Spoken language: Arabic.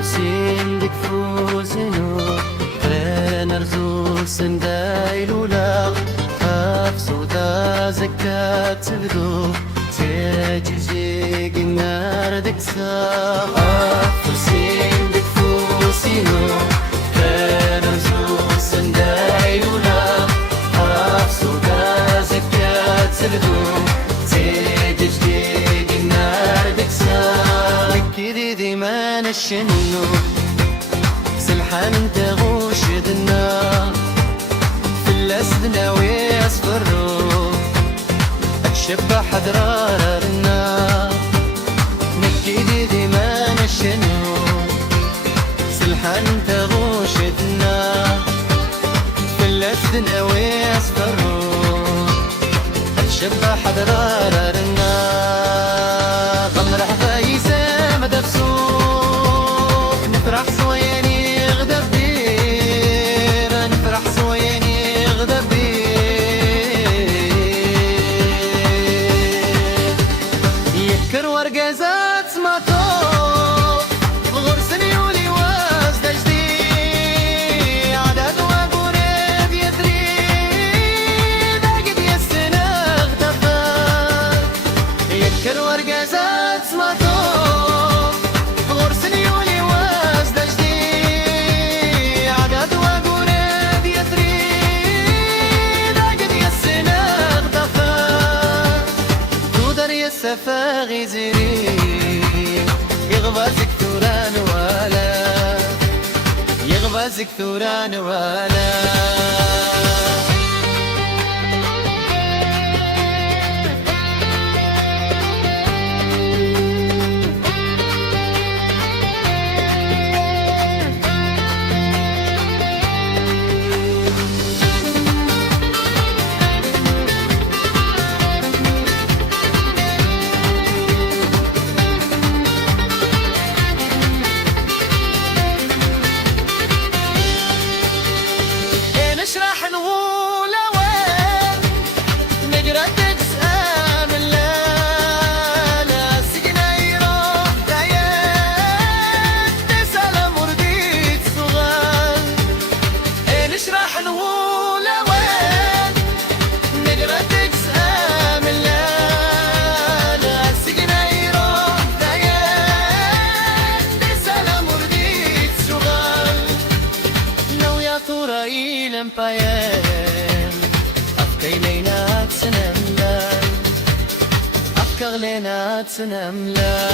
Fusin dik fusinu Trener zusen dailula Afsuda zekat tebdu Tejiji ginar diksa Fusin dik fusinu Trener zusen dailula Afsuda zekat tebdu Tejiji ginar diksa كذي ذي ما نشنو سلحان انت غوش دنا في الاسدنا ويصفرو اتشبع حضرار النار نكذي ذي ما نشنو سلحان انت غوش دنا في الاسدنا ويصفرو اتشبع حضرار النار غمر حفايسة نفرح صوياني غدا بدير نفرح صوياني غدا بدير يكر ورقزات سماطو غرسني ولي وازد جديد عدد وقريب يدري باقد يسنى اغتفر يكر ورقزات سماطو سفاغي زري يغبازك ثوران ولا يغبازك ثوران ولا Empire أفكيلينا تنملا أفكغلينا تنملا